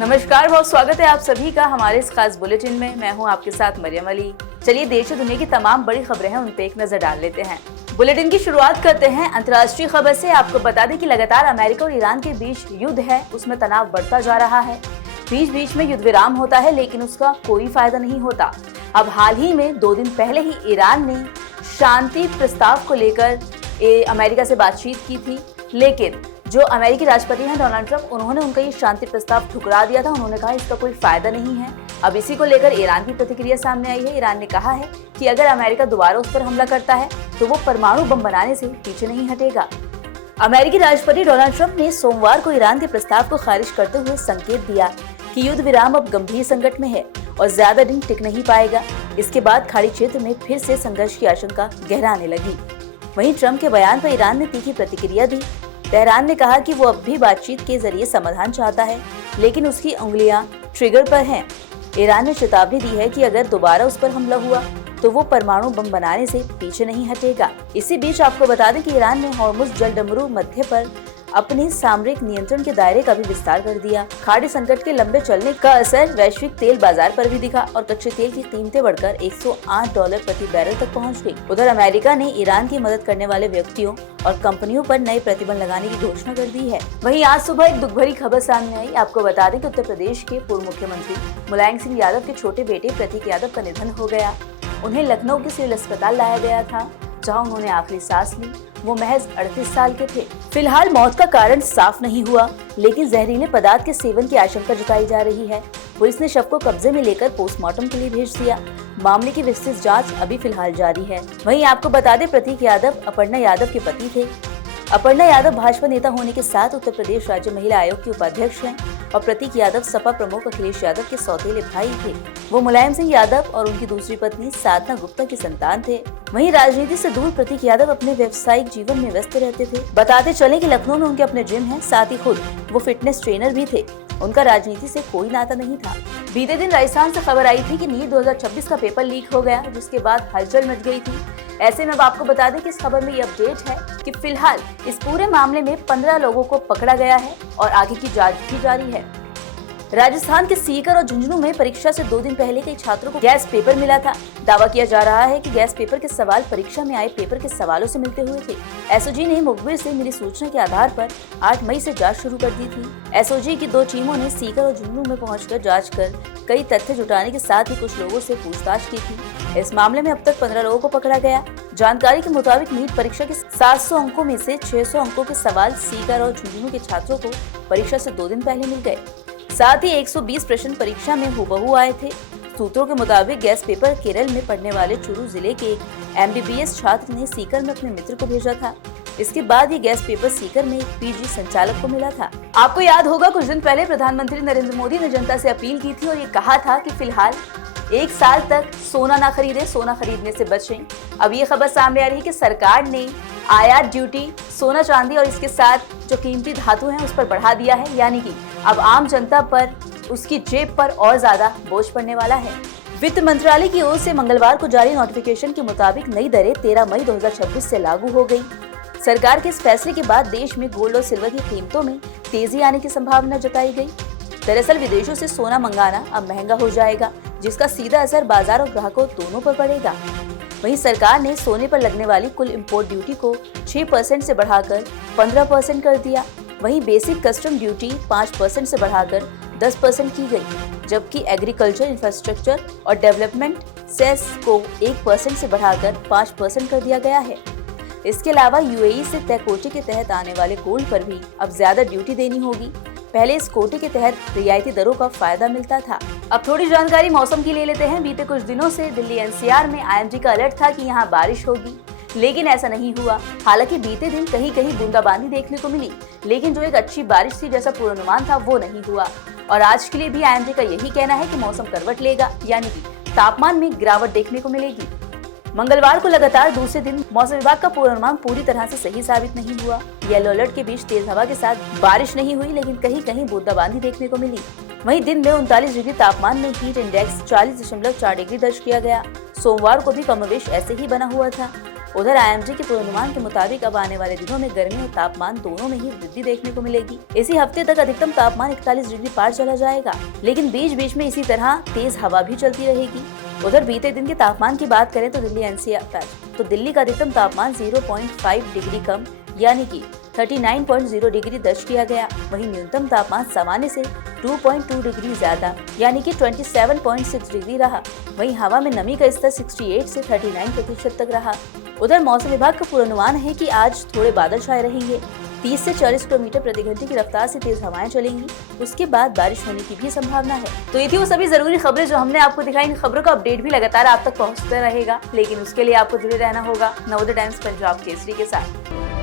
नमस्कार, बहुत स्वागत है आप सभी का हमारे इस खास बुलेटिन में। मैं हूं आपके साथ मरियम अली। चलिए देश और दुनिया की तमाम बड़ी खबरें हैं उन पे एक नजर डाल लेते हैं। बुलेटिन की शुरुआत करते हैं अंतर्राष्ट्रीय खबर से। आपको बता दें कि लगातार अमेरिका और ईरान के बीच युद्ध है, उसमें तनाव बढ़ता जा रहा है। बीच बीच में युद्ध विराम होता है लेकिन उसका कोई फायदा नहीं होता। अब हाल ही में 2 दिन पहले ही ईरान ने शांति प्रस्ताव को लेकर अमेरिका से बातचीत की थी, लेकिन जो अमेरिकी राष्ट्रपति हैं डोनाल्ड ट्रंप, उन्होंने उनका ये शांति प्रस्ताव ठुकरा दिया था। उन्होंने कहा इसका कोई फायदा नहीं है। अब इसी को लेकर ईरान की प्रतिक्रिया सामने आई है। ईरान ने कहा है कि अगर अमेरिका दोबारा उस पर हमला करता है तो वो परमाणु बम बनाने से पीछे नहीं हटेगा। अमेरिकी राष्ट्रपति डोनाल्ड ट्रंप ने सोमवार को ईरान के प्रस्ताव को खारिज करते हुए संकेत दिया कि युद्ध विराम अब गंभीर संकट में है और ज्यादा दिन टिक नहीं पाएगा। इसके बाद खाड़ी क्षेत्र में फिर से संघर्ष की आशंका गहराने लगी। वहीं ट्रंप के बयान पर ईरान ने तीखी प्रतिक्रिया दी। तेहरान ने कहा कि वो अब भी बातचीत के जरिए समाधान चाहता है, लेकिन उसकी उंगलियां ट्रिगर पर हैं। ईरान ने चेतावनी दी है कि अगर दोबारा उस पर हमला हुआ तो वो परमाणु बम बनाने से पीछे नहीं हटेगा। इसी बीच आपको बता दें कि ईरान ने हॉर्मुज जलडमरू मध्य पर अपने सामरिक नियंत्रण के दायरे का भी विस्तार कर दिया। खाड़ी संकट के लंबे चलने का असर वैश्विक तेल बाजार पर भी दिखा और कच्चे तेल की कीमतें बढ़कर $108 प्रति बैरल तक पहुंच गई। उधर अमेरिका ने ईरान की मदद करने वाले व्यक्तियों और कंपनियों पर नए प्रतिबंध लगाने की घोषणा कर दी है। वहीं आज सुबह एक दुख भरी खबर सामने आई। आपको बता दें कि उत्तर प्रदेश के पूर्व मुख्यमंत्री मुलायम सिंह यादव के छोटे बेटे प्रतीक यादव का निधन हो गया। उन्हें लखनऊ के सिविल अस्पताल लाया गया था, जहां उन्होंने आखिरी सांस ली। वो महज 38 साल के थे। फिलहाल मौत का कारण साफ नहीं हुआ, लेकिन जहरीले पदार्थ के सेवन की आशंका जताई जा रही है। पुलिस ने शव को कब्जे में लेकर पोस्टमार्टम के लिए भेज दिया। मामले की विस्तृत जांच अभी फिलहाल जारी है। वहीं आपको बता दें, प्रतीक यादव अपर्णा यादव के पति थे। अपर्णा यादव भाजपा नेता होने के साथ उत्तर प्रदेश राज्य महिला आयोग की उपाध्यक्ष हैं और प्रतीक यादव सपा प्रमुख अखिलेश यादव के सौतेले भाई थे। वो मुलायम सिंह यादव और उनकी दूसरी पत्नी साधना गुप्ता की संतान थे। वहीं राजनीति से दूर प्रतीक यादव अपने व्यावसायिक जीवन में व्यस्त रहते थे। बताते चले कि लखनऊ में उनके अपने जिम है, साथ ही खुद वो फिटनेस ट्रेनर भी थे। उनका राजनीति से कोई नाता नहीं था। बीते दिन राजस्थान से खबर आई थी कि नीट 2026 का पेपर लीक हो गया, जिसके बाद हलचल मच गई थी। ऐसे में अब आपको बता दें कि इस खबर में ये अपडेट है कि फिलहाल इस पूरे मामले में 15 लोगों को पकड़ा गया है और आगे की जांच भी जारी है। राजस्थान के सीकर और झुंझुनू में परीक्षा से 2 दिन पहले कई छात्रों को गैस पेपर मिला था। दावा किया जा रहा है कि गैस पेपर के सवाल परीक्षा में आए पेपर के सवालों से मिलते हुए थे। एसओजी ने मुखबिर से मिली सूचना के आधार पर 8 मई से जांच शुरू कर दी थी। एसओजी की 2 टीमों ने सीकर और झुंझुनू में पहुंचकर जांच कर कई तथ्य जुटाने के साथ ही कुछ लोगों से पूछताछ की थी। इस मामले में अब तक 15 लोगों को पकड़ा गया। जानकारी के मुताबिक नीट परीक्षा के 700 अंकों में से 600 अंकों के सवाल सीकर और झुंझुनू के छात्रों को परीक्षा से 2 दिन पहले मिल गए। साथ ही 120 प्रश्न परीक्षा में हूबहू आए थे। सूत्रों के मुताबिक गैस पेपर केरल में पढ़ने वाले चूरू जिले के एक MBBS छात्र ने सीकर में अपने मित्र को भेजा था। इसके बाद ही गैस पेपर सीकर में एक PG संचालक को मिला था। आपको याद होगा, कुछ दिन पहले प्रधानमंत्री नरेंद्र मोदी ने जनता से अपील की थी और ये कहा था कि फिलहाल 1 साल तक सोना ना खरीदें, सोना खरीदने से बचें। अब ये खबर सामने आ रही है कि सरकार ने आयात ड्यूटी सोना चांदी और इसके साथ जो कीमती धातु हैं उस पर बढ़ा दिया है, यानी कि अब आम जनता पर, उसकी जेब पर और ज्यादा बोझ पड़ने वाला है। वित्त मंत्रालय की ओर से मंगलवार को जारी नोटिफिकेशन के मुताबिक नई दरें 13 मई 2026 से लागू हो गई। सरकार के इस फैसले के बाद देश में गोल्ड और सिल्वर की कीमतों में तेजी आने की संभावना जताई गई। दरअसल विदेशों से सोना मंगाना अब महंगा हो जाएगा, जिसका सीधा असर बाजार और ग्राहकों दोनों पर पड़ेगा। वहीं सरकार ने सोने पर लगने वाली कुल इंपोर्ट ड्यूटी को 6% से बढ़ाकर 15% कर दिया। वहीं बेसिक कस्टम ड्यूटी 5% से बढ़ाकर 10% की गई, जबकि एग्रीकल्चर, इंफ्रास्ट्रक्चर और डेवलपमेंट सेस को 1% से बढ़ाकर 5% कर दिया गया है। इसके अलावा UAE से तय कोटे के तहत आने वाले गोल्ड पर भी अब ज्यादा ड्यूटी देनी होगी। पहले इस कोटे के तहत रियायती दरों का फायदा मिलता था। अब थोड़ी जानकारी मौसम की ले लेते हैं। बीते कुछ दिनों से दिल्ली NCR में IMD का अलर्ट था कि यहाँ बारिश होगी, लेकिन ऐसा नहीं हुआ। हालांकि बीते दिन कहीं कहीं बूंदाबांदी देखने को मिली, लेकिन जो एक अच्छी बारिश थी जैसा पूर्वानुमान था वो नहीं हुआ। और आज के लिए भी IMD का यही कहना है कि मौसम करवट लेगा, यानी कि तापमान में गिरावट देखने को मिलेगी। मंगलवार को लगातार दूसरे दिन मौसम विभाग का पूर्वानुमान पूरी तरह से सही साबित नहीं हुआ। येलो अलर्ट के बीच तेज हवा के साथ बारिश नहीं हुई, लेकिन कहीं कहीं बूंदाबांदी देखने को मिली। वहीं दिन में 39 डिग्री तापमान में हीट इंडेक्स 40.4 डिग्री दर्ज किया गया। सोमवार को भी कमोवेश ऐसे ही बना हुआ था। उधर IMD के पूर्वानुमान के मुताबिक अब आने वाले दिनों में गर्मी और तापमान दोनों में ही वृद्धि देखने को मिलेगी। इसी हफ्ते तक अधिकतम तापमान 41 डिग्री पार चला जाएगा, लेकिन बीच बीच में इसी तरह तेज हवा भी चलती रहेगी। उधर बीते दिन के तापमान की बात करें तो दिल्ली NCR तो दिल्ली का अधिकतम तापमान 0.5 डिग्री कम यानी कि 39.0 डिग्री दर्ज किया गया। वहीं न्यूनतम तापमान सामान्य से 2.2 डिग्री ज्यादा यानी कि 27.6 डिग्री रहा। वहीं हवा में नमी का स्तर 68 से 39% तक रहा। उधर मौसम विभाग का पूर्वानुमान है कि आज थोड़े बादल छाए रहेंगे। 30 से 40 किलोमीटर प्रति घंटे की रफ्तार से तेज हवाएं चलेंगी। उसके बाद बारिश होने की भी संभावना है। तो ये थी वो सभी जरूरी खबरें जो हमने आपको दिखाई। इन खबरों का अपडेट भी लगातार आप तक पहुंचता रहेगा, लेकिन उसके लिए आपको जुड़े रहना होगा नवोदय टाइम्स पंजाब केसरी के साथ।